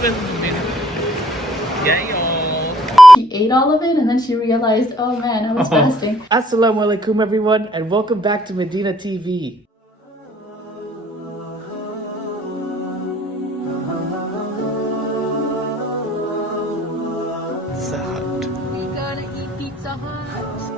Yeah, y'all. She ate all of it and then she realized, oh man, I was fasting. Assalamu alaikum everyone, and welcome back to Medina TV. We gotta eat Pizza Hut.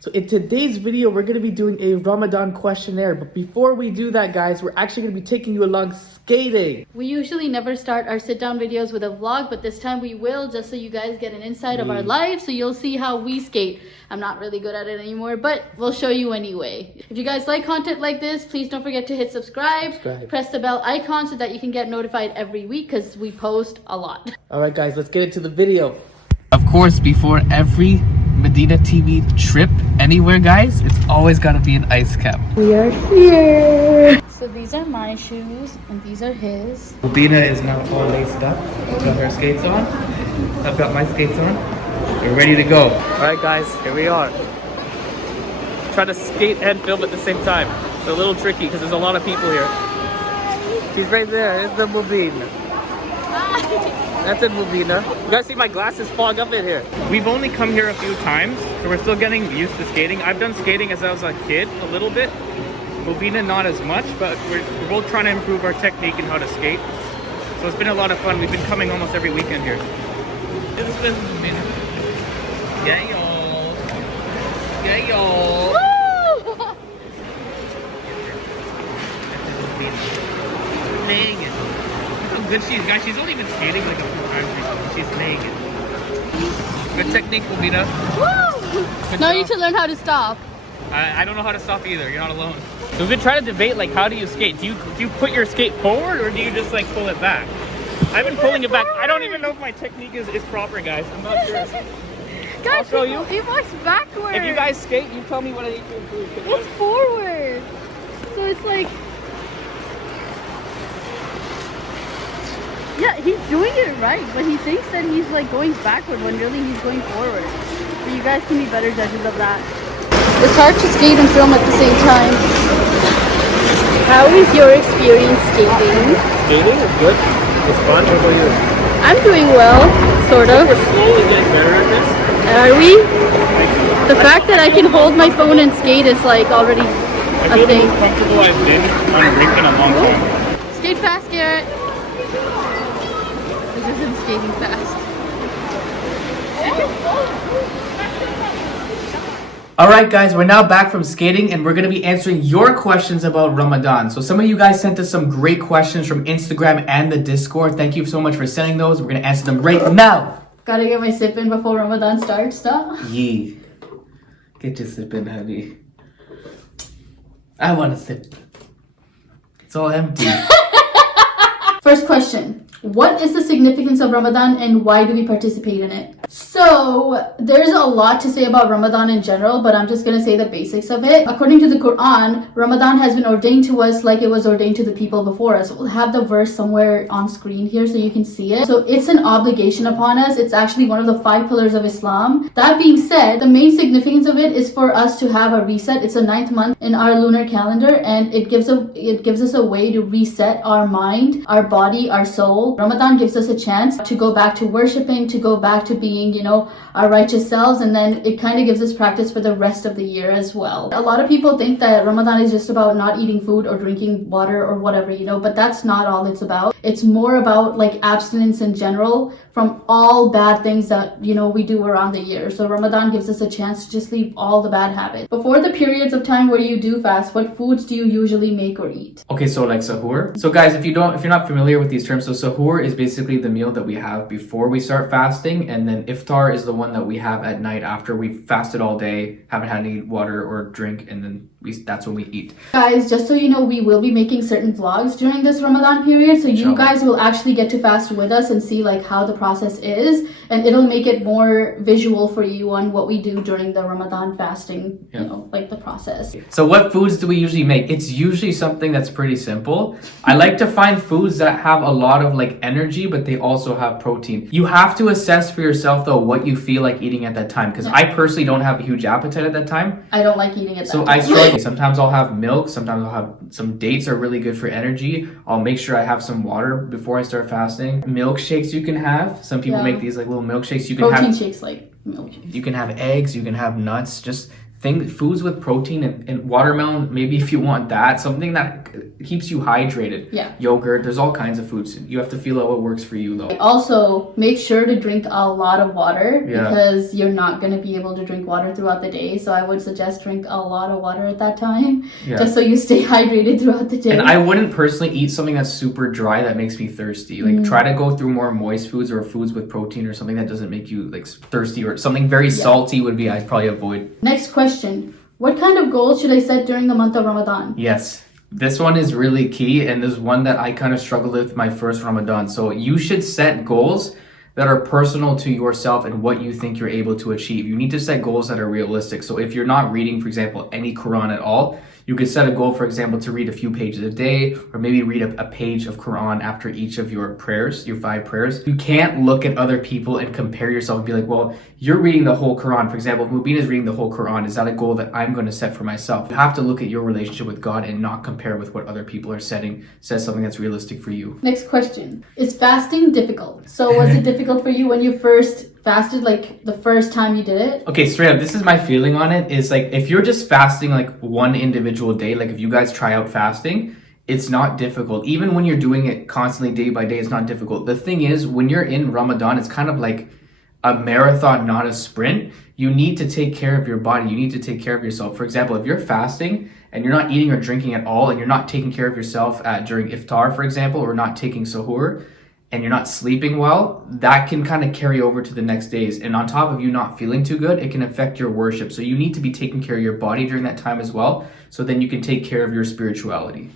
So in today's video, we're going to be doing a Ramadan questionnaire. But before we do that, guys, we're actually going to be taking you along skating. We usually never start our sit down videos with a vlog, but this time we will, just so you guys get an insight of our life, so you'll see how we skate. I'm not really good at it anymore, but we'll show you anyway. If you guys like content like this, please don't forget to hit subscribe. Press the bell icon so that you can get notified every week, because we post a lot. All right, guys, let's get into the video. Of course, before every Medina TV trip anywhere, guys, it's always got to be an ice cap. We are here. So these are my shoes and these are his. Medina is now all laced up. Got her skates on. I've got my skates on. We're ready to go. All right, guys, here we are. Trying to skate and film at the same time. It's a little tricky because there's a lot of people here. She's right there. There's the Mubina. That's it, Mubina. You guys see my glasses fog up in here. We've only come here a few times, so we're still getting used to skating. I've done skating as I was a kid a little bit. Mubina not as much, but we're both trying to improve our technique and how to skate. So it's been a lot of fun. We've been coming almost every weekend here. This is Mubina. Yeah, y'all. Yeah, y'all. Dang it. How good she is, guys. She's only been skating like a few times recently. She's laying it. Good technique, Mubina. Woo! Now you need to learn how to stop. I don't know how to stop either. You're not alone. So we've been trying to debate, like, how do you skate? Do you put your skate forward, or do you just like pull it back? I've been pulling it back. I don't even know if my technique is proper, guys. I'm not sure. Guys, I'll show you. It works backwards. If you guys skate, you tell me what I need to improve. It's forward. So it's like... Yeah, he's doing it right, but he thinks that he's like going backward when really he's going forward. But you guys can be better judges of that. It's hard to skate and film at the same time. How is your experience skating? Skating is good. It's fun. What about you? I'm doing well, sort of. We're slowly getting better at this. Are we? The fact that I can hold my phone and skate is like already I a feel the thing. most comfortable I've been on a rink in a long time. Skate fast, Garrett. This isn't skating fast. Alright guys, we're now back from skating and we're going to be answering your questions about Ramadan. So some of you guys sent us some great questions from Instagram and the Discord. Thank you so much for sending those. We're going to answer them right now. Gotta get my sip in before Ramadan starts, though. Yeah. Get your sip in, honey. I want a sip. It's all empty. First question. What is the significance of Ramadan and why do we participate in it? So, there's a lot to say about Ramadan in general, but I'm just going to say the basics of it. According to the Quran, Ramadan has been ordained to us like it was ordained to the people before us. We'll have the verse somewhere on screen here so you can see it. So, it's an obligation upon us. It's actually one of the 5 pillars of Islam. That being said, the main significance of it is for us to have a reset. It's a 9th month in our lunar calendar, and it gives us a way to reset our mind, our body, our soul. Ramadan gives us a chance to go back to worshiping, to go back to being, our righteous selves, and then it kind of gives us practice for the rest of the year as well. A lot of people think that Ramadan is just about not eating food or drinking water or whatever, but that's not all it's about. It's more about like abstinence in general from all bad things that, we do around the year. So Ramadan gives us a chance to just leave all the bad habits. Before the periods of time where you do fast, what foods do you usually make or eat? Okay, so like sahur. So guys, if you're not familiar with these terms, so sahur is basically the meal that we have before we start fasting, and then iftar is the one that we have at night after we've fasted all day, haven't had any water or drink, and then that's when we eat. Guys, just so you know, we will be making certain vlogs during this Ramadan period, so you guys will actually get to fast with us and see like how the process is, and it'll make it more visual for you on what we do during the Ramadan fasting, like the process. So what foods do we usually make? It's usually something that's pretty simple. I like to find foods that have a lot of like energy, but they also have protein. You have to assess for yourself though what you feel like eating at that time, because I personally don't have a huge appetite at that time. I don't like eating at that time. I struggle like sometimes I'll have milk, sometimes I'll have some dates are really good for energy. I'll make sure I have some water before I start fasting. Milkshakes you can have. Some people make these like little milkshakes. You can protein have shakes like milk shakes. You can have eggs, you can have nuts, just foods with protein and watermelon, maybe if you want that, something that keeps you hydrated. Yeah. Yogurt, there's all kinds of foods. You have to feel out what works for you though. Also, make sure to drink a lot of water Yeah. because you're not going to be able to drink water throughout the day. So I would suggest drink a lot of water at that time, just so you stay hydrated throughout the day. And I wouldn't personally eat something that's super dry that makes me thirsty. Like try to go through more moist foods or foods with protein or something that doesn't make you like thirsty, or something very salty would be I'd probably avoid. Next question. What kind of goals should I set during the month of Ramadan? Yes. This one is really key, and there's one that I kind of struggled with my first Ramadan. So you should set goals that are personal to yourself and what you think you're able to achieve. You need to set goals that are realistic. So if you're not reading, for example, any Quran at all, you could set a goal, for example, to read a few pages a day, or maybe read a page of Quran after each of your prayers, your 5 prayers. You can't look at other people and compare yourself and be like, well, you're reading the whole Quran. For example, if Mubin is reading the whole Quran, is that a goal that I'm going to set for myself? You have to look at your relationship with God and not compare with what other people are setting. Set something that's realistic for you. Next question. Is fasting difficult? So was it difficult for you when you first fasted, like the first time you did it? Okay, straight up, this is my feeling on it, is like if you're just fasting like one individual day, like if you guys try out fasting, it's not difficult. Even when you're doing it constantly day by day, it's not difficult. The thing is, when you're in Ramadan, it's kind of like a marathon, not a sprint. You need to take care of your body. You need to take care of yourself. For example, if you're fasting and you're not eating or drinking at all, and you're not taking care of yourself during iftar, for example, or not taking suhoor, and you're not sleeping well, that can kind of carry over to the next days. And on top of you not feeling too good, it can affect your worship. So you need to be taking care of your body during that time as well, so then you can take care of your spirituality.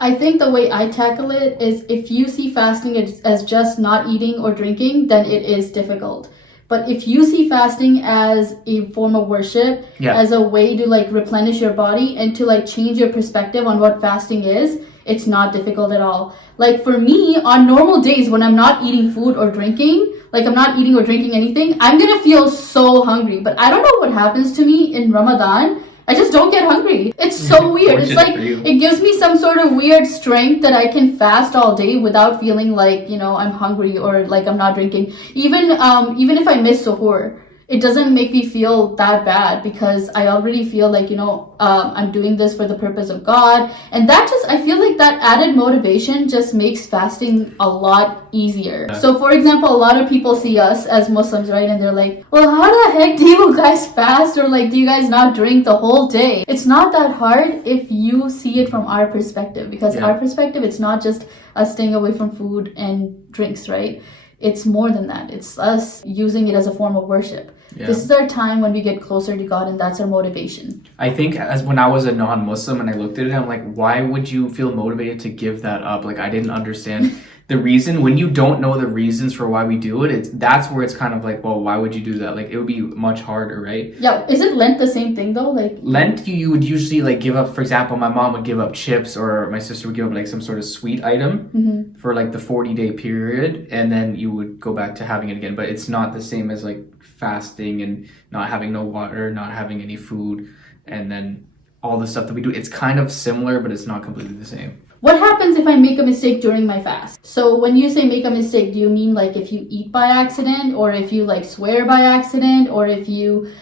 I think the way I tackle it is, if you see fasting as just not eating or drinking, then it is difficult. But if you see fasting as a form of worship, as a way to like replenish your body and to like change your perspective on what fasting is, it's not difficult at all. Like for me, on normal days when I'm not eating food or drinking, like I'm not eating or drinking anything, I'm gonna feel so hungry. But I don't know what happens to me in Ramadan. I just don't get hungry. It's so weird. It's like it gives me some sort of weird strength that I can fast all day without feeling like, you know, I'm hungry or like I'm not drinking. Even if I miss suhoor, it doesn't make me feel that bad because I already feel like, you know, I'm doing this for the purpose of God. And that just, I feel like that added motivation just makes fasting a lot easier. So for example, a lot of people see us as Muslims, right? And they're like, well, how the heck do you guys fast? Or like, do you guys not drink the whole day? It's not that hard if you see it from our perspective, because our perspective, it's not just us staying away from food and drinks, right? It's more than that. It's us using it as a form of worship. This is our time when we get closer to God, and that's our motivation. I think as when I was a non-Muslim and I looked at it, I'm like, why would you feel motivated to give that up? Like, I didn't understand the reason. When you don't know the reasons for why we do it, that's where it's kind of like, well, why would you do that? Like, it would be much harder, right? Yeah. Is Lent the same thing though? Like Lent, you would usually like give up, for example, my mom would give up chips, or my sister would give up like some sort of sweet item for like the 40-day period, and then you would go back to having it again. But it's not the same as like fasting and not having no water, not having any food, and then all the stuff that we do. It's kind of similar, but it's not completely the same. What happens if I make a mistake during my fast? So when you say make a mistake, do you mean like if you eat by accident, or if you like swear by accident, or if you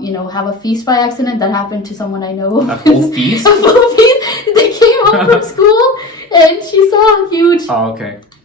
you know, have a feast by accident? That happened to someone I know. A full feast? A full feast. They came home from school and she saw a huge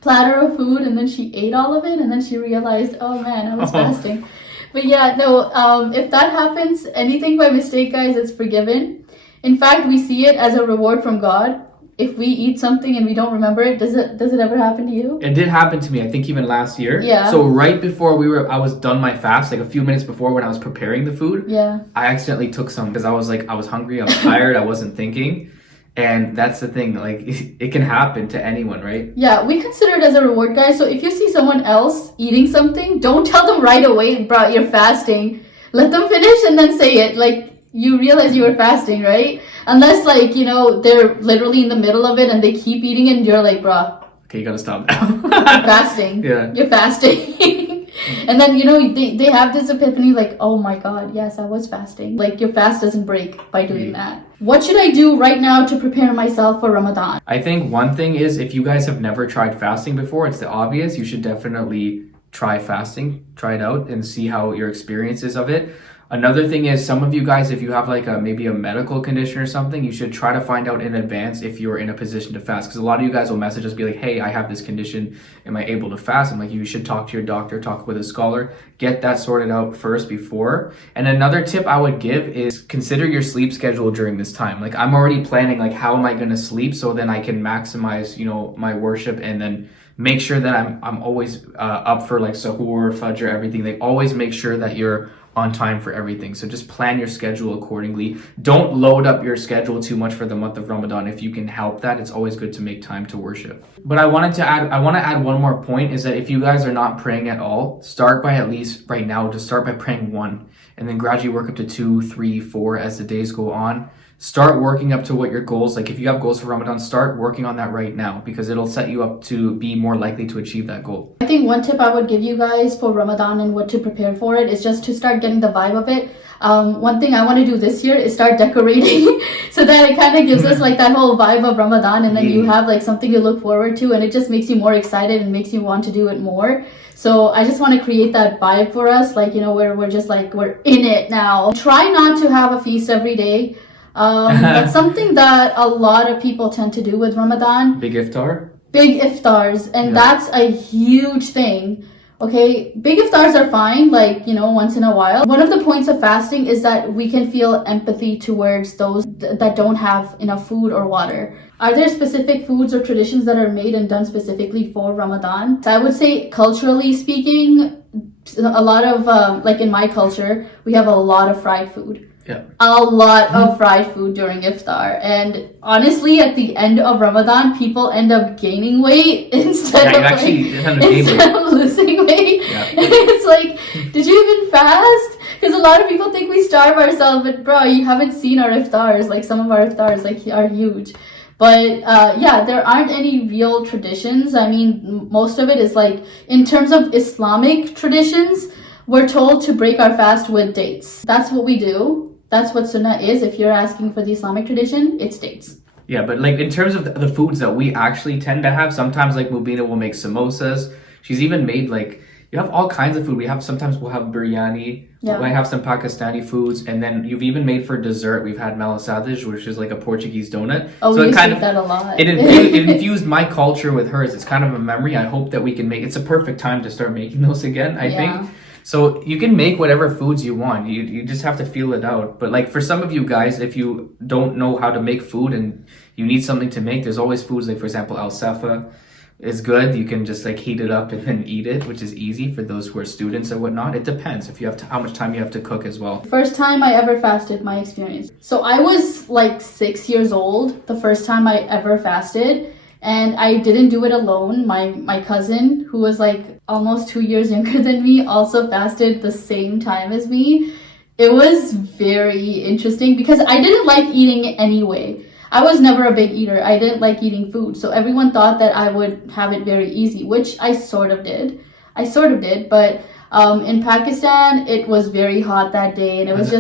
platter of food, and then she ate all of it, and then she realized, oh man, I was fasting. But yeah, no, if that happens, anything by mistake, guys, it's forgiven. In fact, we see it as a reward from God. If we eat something and we don't remember it, does it ever happen to you? It did happen to me, I think even last year. Yeah. So right before I was done my fast, like a few minutes before when I was preparing the food, I accidentally took some because I was hungry, I was tired, I wasn't thinking. And that's the thing, like it can happen to anyone, right? Yeah, we consider it as a reward, guys. So if you see someone else eating something, don't tell them right away, bro, you're fasting. Let them finish and then say it. Like, you realize you were fasting, right? Unless, like, you know, they're literally in the middle of it and they keep eating it and you're like, bro, okay, you gotta stop now. you're fasting. Yeah. You're fasting. And then, you know, they have this epiphany like, oh my God, yes, I was fasting. Like your fast doesn't break by doing that. What should I do right now to prepare myself for Ramadan? I think one thing is, if you guys have never tried fasting before, it's the obvious. You should definitely try fasting, try it out and see how your experience is of it. Another thing is, some of you guys, if you have like maybe a medical condition or something, you should try to find out in advance if you're in a position to fast. Because a lot of you guys will message us, be like, hey, I have this condition. Am I able to fast? I'm like, you should talk to your doctor, talk with a scholar, get that sorted out first before. And another tip I would give is consider your sleep schedule during this time. Like I'm already planning, like, how am I going to sleep so then I can maximize, you know, my worship, and then make sure that I'm always up for like sahur, fajr, everything. Like always make sure that you're on time for everything. So just plan your schedule accordingly. Don't load up your schedule too much for the month of Ramadan. If you can help that, it's always good to make time to worship. But I want to add one more point, is that if you guys are not praying at all, start by, at least right now, just start by praying 1, and then gradually work up to 2, 3, 4 as the days go on. Start working up to what your goals, like if you have goals for Ramadan, start working on that right now, because it'll set you up to be more likely to achieve that goal. I think one tip I would give you guys for Ramadan and what to prepare for it is just to start getting the vibe of it. One thing I want to do this year is start decorating so that it kind of gives us like that whole vibe of Ramadan, and then you have like something you look forward to, and it just makes you more excited and makes you want to do it more. So I just want to create that vibe for us, like, you know, where we're just like, we're in it now. Try not to have a feast every day. That's something that a lot of people tend to do with Ramadan. Big iftars, and that's a huge thing. Okay, big iftars are fine, like, you know, once in a while. One of the points of fasting is that we can feel empathy towards those that don't have enough food or water. Are there specific foods or traditions that are made and done specifically for Ramadan? So I would say, culturally speaking, a lot of like in my culture, we have a lot of fried food. Yeah. A lot of fried food during iftar, and honestly at the end of Ramadan people end up gaining weight instead of losing weight. Yeah. It's like, did you even fast? Because a lot of people think we starve ourselves, but bro, you haven't seen our iftars. Like some of our iftars like are huge. But yeah, there aren't any real traditions. I mean, most of it is like, in terms of Islamic traditions, we're told to break our fast with dates. That's what we do. That's what sunnah is. If you're asking for the Islamic tradition, it's dates. Yeah, but like in terms of the foods that we actually tend to have, sometimes like Mubina will make samosas. She's even made like, you have all kinds of food. Sometimes we'll have biryani. Yeah. We have some Pakistani foods, and then you've even made for dessert. We've had malasades, which is like a Portuguese donut. Oh, so we used that a lot. It infused my culture with hers. It's kind of a memory. I hope that we can make. It's a perfect time to start making those again, I think. So you can make whatever foods you want. You just have to feel it out. But like for some of you guys, if you don't know how to make food and you need something to make, there's always foods like, for example, al-safa is good. You can just like heat it up and then eat it, which is easy for those who are students or whatnot. It depends if you have how much time you have to cook as well. First time I ever fasted, my experience. So I was like 6 years old the first time I ever fasted. And I didn't do it alone. My cousin, who was like almost 2 years younger than me, also fasted the same time as me. It was very interesting because I didn't like eating anyway. I was never a big eater. I didn't like eating food. So everyone thought that I would have it very easy, which I sort of did. But in Pakistan, it was very hot that day. And it was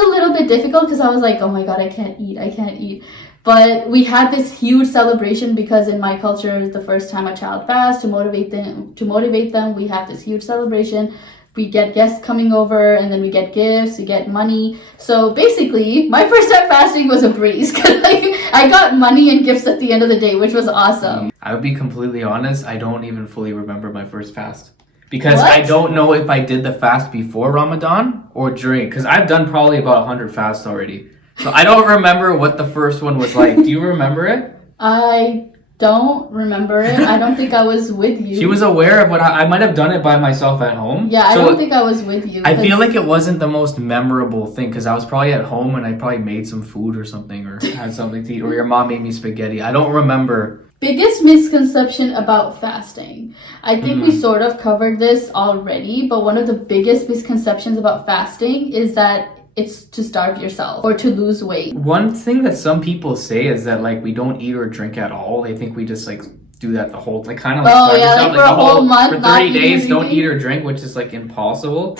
a little bit difficult because I was like, oh my God, I can't eat. But we had this huge celebration because in my culture, the first time a child fasts, to motivate them, we have this huge celebration. We get guests coming over, and then we get gifts, we get money. So basically, my first time fasting was a breeze because I got money and gifts at the end of the day, which was awesome. I would be completely honest, I don't even fully remember my first fast. Because I don't know if I did the fast before Ramadan or during, because I've done probably about 100 fasts already. So I don't remember what the first one was like. Do you remember it? I don't remember it. I don't think I was with you. She was aware of what I might have done it by myself at home. Yeah, I don't think I was with you. I feel like it wasn't the most memorable thing because I was probably at home and I probably made some food or something or had something to eat, or your mom made me spaghetti. I don't remember. Biggest misconception about fasting. I think we sort of covered this already, but one of the biggest misconceptions about fasting is that it's to starve yourself or to lose weight. One thing that some people say is that like we don't eat or drink at all. They think we just like do that the whole, like kind of like Oh starve yeah, yourself, like for a whole month, for not 30 eating days, don't anything. eat or drink, which is like impossible.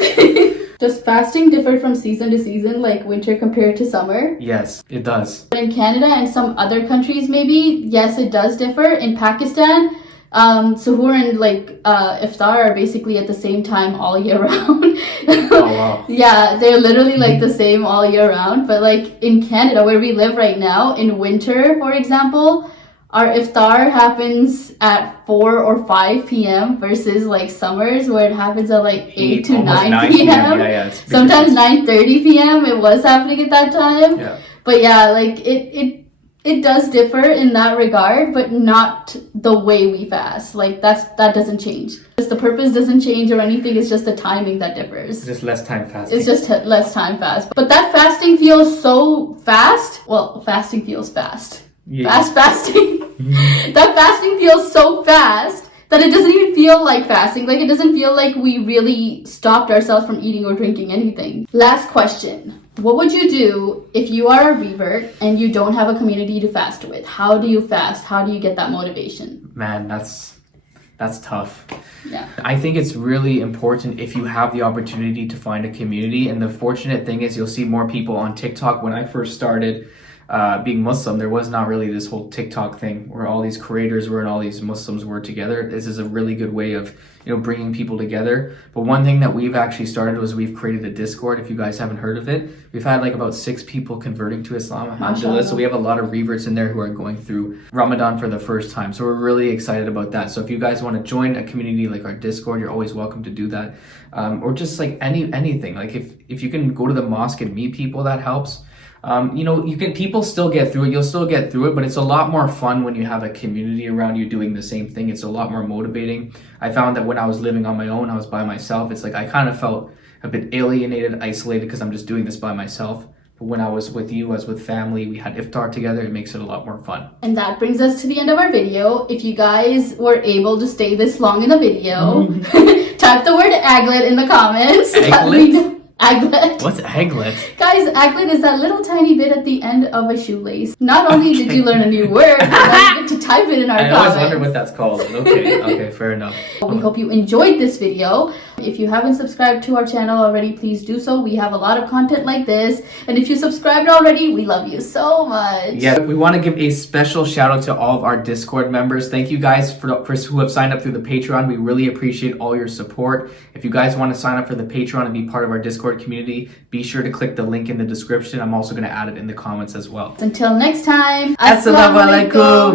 Does fasting differ from season to season, like winter compared to summer? Yes, it does. But in Canada and some other countries, maybe, yes, it does differ. In Pakistan, suhoor and like iftar are basically at the same time all year round. Oh wow. Yeah, they're literally like the same all year round. But like in Canada, where we live right now, in winter, for example, our iftar happens at 4 or 5 p.m. versus like summers where it happens at like 8 to almost 9 p.m. Yeah, it's Sometimes ridiculous. 9:30 p.m. It was happening at that time. Yeah. But yeah, like it does differ in that regard, but not the way we fast. Like that doesn't change. Just the purpose doesn't change or anything. It's just the timing that differs. It's just less time fasting. It's just less time fast. But that fasting feels so fast. Well, fasting feels fast. Yeah. Fasting. That fasting feels so fast that it doesn't even feel like fasting. Like it doesn't feel like we really stopped ourselves from eating or drinking anything. Last question. What would you do if you are a revert and you don't have a community to fast with? How do you fast? How do you get that motivation? Man, that's tough. Yeah. I think it's really important if you have the opportunity to find a community. And the fortunate thing is you'll see more people on TikTok. When I first started being Muslim, there was not really this whole TikTok thing where all these creators were and all these Muslims were together. This is a really good way of, bringing people together. But one thing that we've actually started was we've created a Discord. If you guys haven't heard of it, we've had like about 6 people converting to Islam, alhamdulillah. So we have a lot of reverts in there who are going through Ramadan for the first time. So we're really excited about that. So if you guys want to join a community like our Discord, you're always welcome to do that. Or just like anything. Like if you can go to the mosque and meet people, that helps. People still get through it. You'll still get through it, but it's a lot more fun when you have a community around you doing the same thing. It's a lot more motivating. I found that when I was living on my own, I was by myself. It's like I kind of felt a bit alienated, isolated because I'm just doing this by myself. But when I was with you, I was with family, we had iftar together, it makes it a lot more fun. And that brings us to the end of our video. If you guys were able to stay this long in the video, type the word aglet in the comments. Aglet? What's aglet? Guys, aglet is that little tiny bit at the end of a shoelace. Not only did you learn a new word, but now you get to type it in our comments. I always wonder what that's called. Okay, fair enough. We hope you enjoyed this video. If you haven't subscribed to our channel already, please do so. We have a lot of content like this. And if you subscribed already, we love you so much. Yeah, we want to give a special shout out to all of our Discord members. Thank you guys for who have signed up through the Patreon. We really appreciate all your support. If you guys want to sign up for the Patreon and be part of our Discord community, be sure to click the link in the description. I'm also going to add it in the comments as well. Until next time, Assalamu alaikum.